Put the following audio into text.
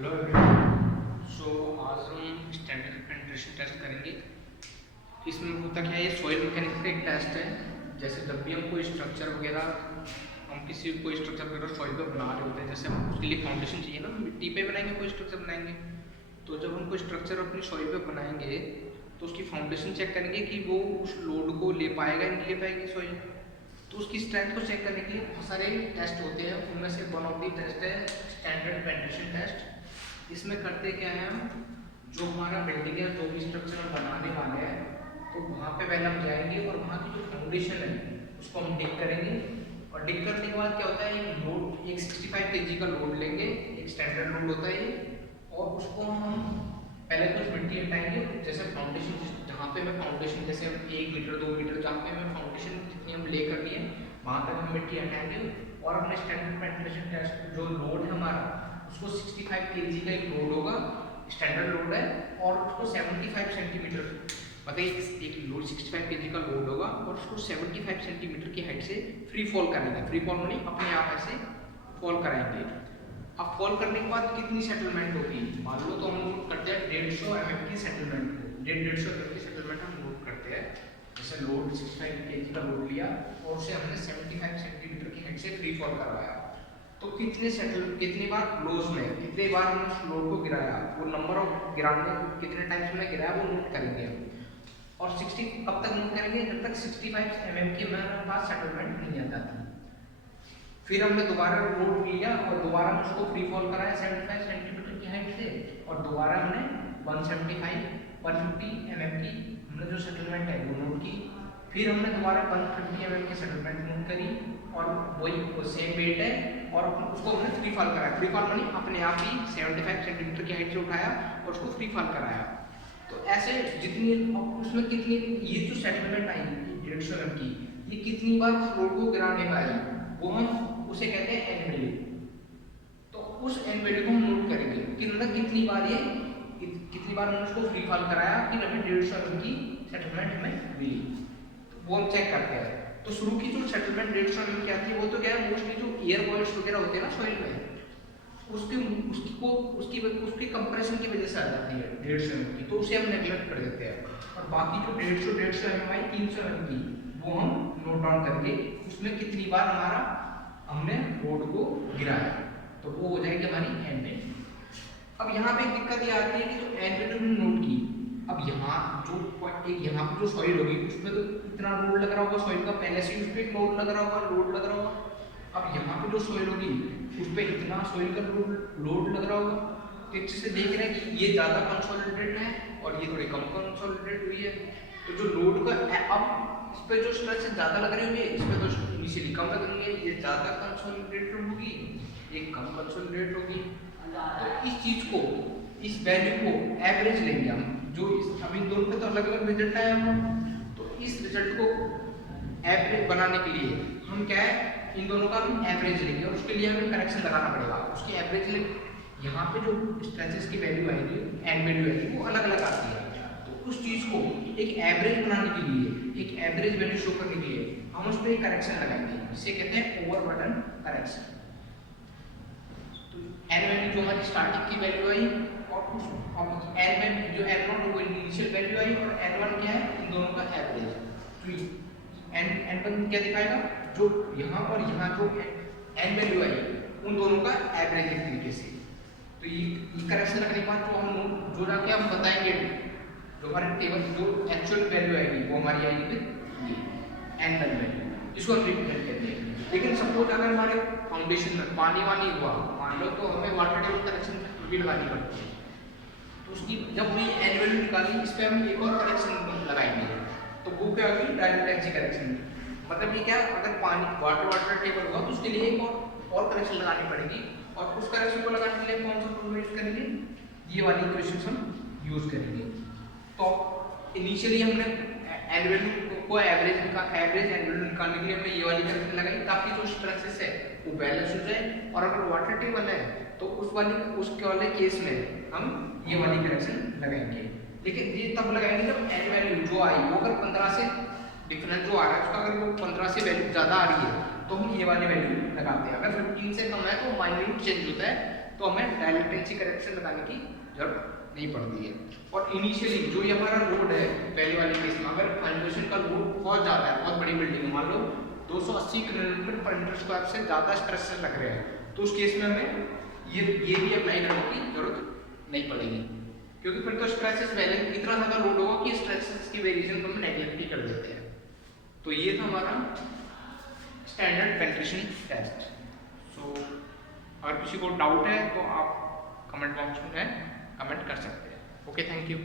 Hello everyone. सो आज हम standard penetration test करेंगे। इसमें होता क्या है, ये सॉइल मैकेनिक्स का एक टेस्ट है। जैसे जब भी हम कोई स्ट्रक्चर वगैरह हम किसी कोई स्ट्रक्चर वगैरह सॉइल पे बना रहे होते हैं, जैसे हम उसके लिए फाउंडेशन चाहिए ना, मिट्टी पे बनाएंगे कोई स्ट्रक्चर बनाएंगे। तो जब हम कोई स्ट्रक्चर अपनी सॉइल पे बनाएंगे तो उसकी फाउंडेशन चेक करेंगे कि वो उस लोड को ले पाएगा या नहीं ले पाएगी सॉइल। तो उसकी स्ट्रेंथ को चेक करने के लिए बहुत सारे टेस्ट होते हैं, उनमें से वन ऑफ द टेस्ट है स्टैंडर्ड पेनिट्रेशन टेस्ट। इसमें करते क्या है, हम जो हमारा बिल्डिंग है, जो भी स्ट्रक्चर हम बनाने वाले हैं, तो वहाँ पे पहले हम जाएंगे और वहाँ की जो फाउंडेशन है उसको हम डिग करेंगे। और डिग करने के बाद क्या होता है, एक लोड, एक 65 kg का लोड लेंगे, एक स्टैंडर्ड लोड होता है ये। और उसको हम पहले कुछ मिट्टी हटाएंगे, जैसे फाउंडेशन जहाँ पे हमें फाउंडेशन, जैसे 1 मीटर 2 मीटर जहाँ पे हमें फाउंडेशन जितनी हम ले करनी है वहाँ तक हम मिट्टी हटाएंगे। और अपने स्टैंडर्ड पेनिट्रेशन टेस्ट जो लोड है हमारा, उसको 65 kg का एक लोड होगा, स्टैंडर्ड लोड है। और उसको 75 सेंटीमीटर, मतलब एक लोड 65 kg का लोड होगा और उसको 75 सेंटीमीटर की हाइट से फ्री फॉल करेंगे। फ्री फॉल माने अपने आप ऐसे फॉल कराएंगे। अब फॉल करने के बाद कितनी सेटलमेंट होगी, मान लो तो हम नोट करते हैं 150 mm की सेटलमेंट को। 150 mm की सेटलमेंट हम नोट करते हैं। जैसे लोड 65 kg का लोड लिया और उसे हमने 75 सेंटीमीटर की हाइट से फ्री फॉल करवाया, तो कितनी बार क्लोज में, कितने बार हमने उस लोड को गिराया, वो नंबर ऑफ गिराने कितने टाइम्स में गिराया वो नोट करेंगे हम। और 60 कब तक नोट करेंगे, जब तक 65 mm की हमारे पास सेटलमेंट नहीं आ जाती। फिर हमने दोबारा लोड लिया और दोबारा हमने उसको फ्री फॉल कराया 75 सेंटीमीटर की हाइट से, और दोबारा हमने 150 mm की हमने जो सेटलमेंट है वो नोट की। फिर हमने दोबारा 150 mm की सेटलमेंट नोट करी और वही सेम वेट है, और उसको हमने फ्री फॉल कराया। फ्री फॉल मानी अपने आप ही 75 सेंटीमीटर की हाइट से उठाया और उसको फ्री फॉल कराया। तो ऐसे जितनी उसमें कितनी ये जो सेटलमेंट आई 150 mm की, ये कितनी बार फ्लोर को गिराने पाई, वो हम उसे कहते हैं एन वैल्यू। तो उस एन वैल्यू को हम नोट करेंगे कि मतलब कितनी बार हमने उसको फ्री फॉल कराया कि हमें 150 mm की सेटलमेंट हमें मिली, तो वो हम चेक करते हैं। तो शुरू की जो सेटलमेंट 150 mm की आती है वो तो क्या है, मोस्टली जो एयर वॉइड्स वगैरह होते हैं ना सॉइल में, उसकी कंप्रेशन की वजह से आ जाती है 150 mm की, तो उसे हम नेगलेक्ट कर देते हैं। और बाकी जो 150 mm आई 300 mm की, वो हम नोट डाउन करके उसमें कितनी बार हमारा हमने लोड को गिराया, तो वो हो जाएगी हमारी एन वैल्यू। अब यहाँ पे एक दिक्कत ये आती है कि जो एन वैल्यू हमने नोट की, अब यहाँ पे जो सॉइल होगी उसमें तो इतना लोड लग रहा होगा, सॉइल का पहले से उस पर लोड लग रहा होगा। अब यहाँ पे जो सॉइल होगी उस पर इतना सॉइल का लोड लग रहा होगा, तो एक चीज से देख रहे हैं कि ये ज़्यादा कंसोलिडेटेड है और ये थोड़ी कम कंसोलिडेट हुई है। तो जो लोड का अब इस पर जो स्ट्रेस ज़्यादा लग रही होगी, इस पर तो इनिशियली कम लग रही है, ये ज़्यादा कंसोलिडेटेड होगी, ये कम कंसोलिडेट होगी। तो इस चीज़ को, इस वैल्यू को एवरेज लेंगे हम, जो अब इन दोनों पे तो अलग अलग रिजल्ट आया हम, तो इस रिजल्ट को एवरेज बनाने के लिए हम क्या है, इन दोनों का हम एवरेज लेंगे और उसके लिए हमें करेक्शन लगाना पड़ेगा। उसकी एवरेज ले, यहाँ पे जो स्ट्रेचेस की वैल्यू आएगी, एन वैल्यू आएगी, वो अलग अलग आती है। तो उस चीज़ को एक एवरेज बनाने के लिए, एक एवरेज वैल्यू शो करने के लिए हम उस पर एक करेक्शन लगाएंगे, इसे कहते हैं ओवरबर्डन करेक्शन। तो एन वैल्यू जो हमारी स्टार्टिंग की वैल्यू आई, और उस एन में जो n1 वो इनिशियल वैल्यू आई, और n1 क्या है, इन दोनों का एवरेज। तो n1 क्या दिखाएगा, जो यहाँ और यहाँ जो n वैल्यू आई उन दोनों का एवरेज एक तरीके से। तो ये करेक्शन लगने के बाद जो हम जो जाके हम बताएंगे, जो हमारे टेबल जो एक्चुअल वैल्यू आएगी वो हमारी आएगी ये n1 वैल्यू, इसको हम रिप्रेजेंट कहते हैं। लेकिन सपोज अगर हमारे फाउंडेशन में पानी वानी हुआ, मान लो, तो हमें वाटर टेबल करेक्शन भी लगानी पड़ती है। तो उसकी जब हुई एन वैल्यू निकाली, इस पर हम एक और करेक्शन लगाएंगे, तो वो क्या होगी, डायरेक्ट एक्सी करेक्शन। मतलब ये क्या, अगर पानी वाटर टेबल हुआ तो उसके लिए एक और करेक्शन लगानी पड़ेगी, और उस करेक्शन को लगाने के लिए कौन सा फॉर्मूला यूज करेंगे, ये वाली इक्वेशन हम यूज करेंगे। तो इनिशियली हमने एन वैल्यू को एवरेज एन वैल्यू निकालने के लिए हमने ये वाली करेक्शन लगाई, ताकि जो स्ट्रेसेस है वो बैलेंस हो जाए। और अगर वाटर टेबल है तो उसके वाले केस में हम ये वाली करेक्शन लगाएंगे। लेकिन ये तब लगाएंगे जब एन वैल्यू जो आई वो अगर 15 से डिफरेंस जो आ रहा है उसका अगर वो 15 से वैल्यू ज़्यादा आ रही है तो हम ये वाली वैल्यू लगाते हैं। अगर 15 से कम है तो माइन्यूट चेंज होता है, तो हमें डायरेक्ट टेंसी करेक्शन लगाने की जरूरत नहीं पड़ती है। और इनिशियली जो ये हमारा लोड है पहले वाले केस में, अगर फाउंडेशन का लोड बहुत ज़्यादा है, बहुत बड़ी बिल्डिंग है, मान लो 280 किलोमीटर पर मीटर स्क्वायर से ज़्यादा स्ट्रेसेस लग रहे हैं, तो उस केस में हमें ये भी अप्लाई करने की जरूरत नहीं पड़ेगी, क्योंकि फिर तो स्ट्रेसेस वैल्यू इतना ज़्यादा लोड होगा कि स्ट्रेसेस की वेरिएशन को हम नेगलेक्ट ही कर देते हैं। तो ये था हमारा स्टैंडर्ड पेनिट्रेशन टेस्ट। सो अगर किसी को डाउट है तो आप कमेंट बॉक्स में कमेंट कर सकते हैं। Okay, thank you.